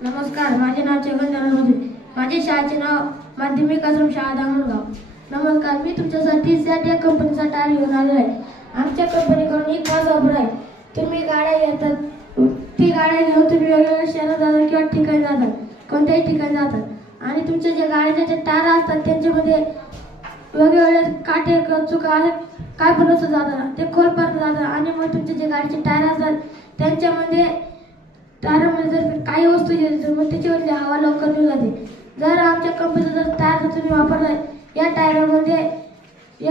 नमस्कार, माझे नाव चेतन धनंजय. माझे शाळेचे नाव माध्यमिक आश्रम शाळा दामणगाव. नमस्कार, मी तुमच्यासाठी या कंपनीचा टायर घेऊन आलो आहे. आमच्या कंपनीकडून एक खास ऑफर आहे. तुम्ही गाड्या घेतात, ती गाड्या घेऊन तुम्ही वेगवेगळ्या शहरात जातात किंवा ठिकाणी जातात, कोणत्याही ठिकाणी जातात आणि तुमच्या जे गाड्याचे जे टायर असतात त्यांच्यामध्ये वेगवेगळे काटे चुका काय पण असं जातात, ते खोलपर्यंत जातात आणि मग तुमचे जे गाडीचे टायर असतात त्यांच्यामध्ये टायरमध्ये जर काही वस्तू गेली तर मग त्याच्यावरची हवा लवकर निघून जाते. जर आमच्या कंपनीचा जर टायर तुम्ही वापरलाय, या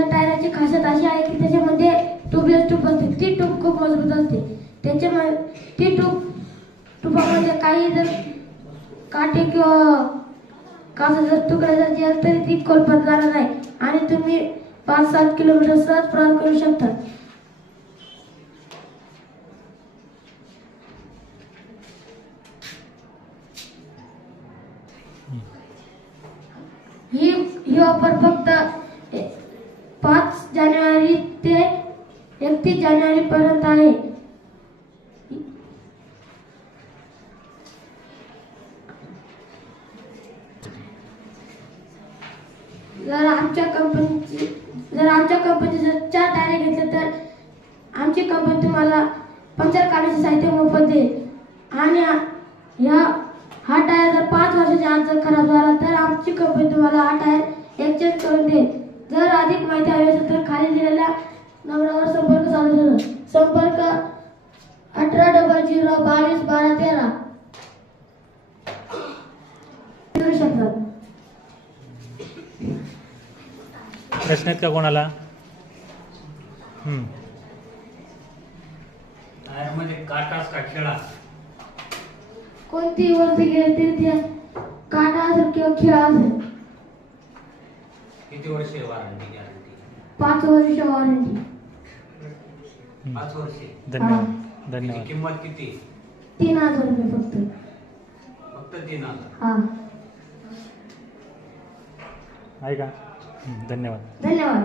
टायराची खासियत अशी आहे की त्याच्यामध्ये ट्यूबलेस ट्यूब असते. ती ट्यूब खूप मजबूत असते. त्याच्यामुळे ती ट्यूबामध्ये काही जर काटे किंवा काचा जर तुकडा जर गेला तरी ती खोलपर्यंत जाणार नाही आणि तुम्ही 5-7 किलोमीटर सहज प्रवास करू शकता. ही ऑफर फक्त 5 जानेवारी ते 31 जानेवारी पर्यंत आहे. जर आमच्या कंपनीचे जर 4 टायर घेतले तर आमची कंपनी तुम्हाला पंक्चर काढण्याचे साहित्य मोफत देईल आणि हा टायर जर 5 वर्षाच्या आत जर खराब झाला तर आमची कंपनी तुम्हाला हा टायर एक्सचेंज करून देईल. जर अधिक माहिती हवी असेल तर खाली दिलेल्या नंबरवर संपर्क साधा. संपर्क 1800221213 करू शकतात. प्रश्न आहेत का कोणाला? टायरमध्ये काटाच का खेळा? कोणती वरती गेली तरी ते काटा असेल किंवा खिळा असेल. किती वर्षे वॉरंटी गॅरंटी? 5 वर्ष वॉरंटी. 5 वर्षे. धन्यवाद. त्याची धन्यवाद. किंमत किती? 3000 रुपये फक्त. फक्त 3000. हा, आहे का? धन्यवाद. धन्यवाद.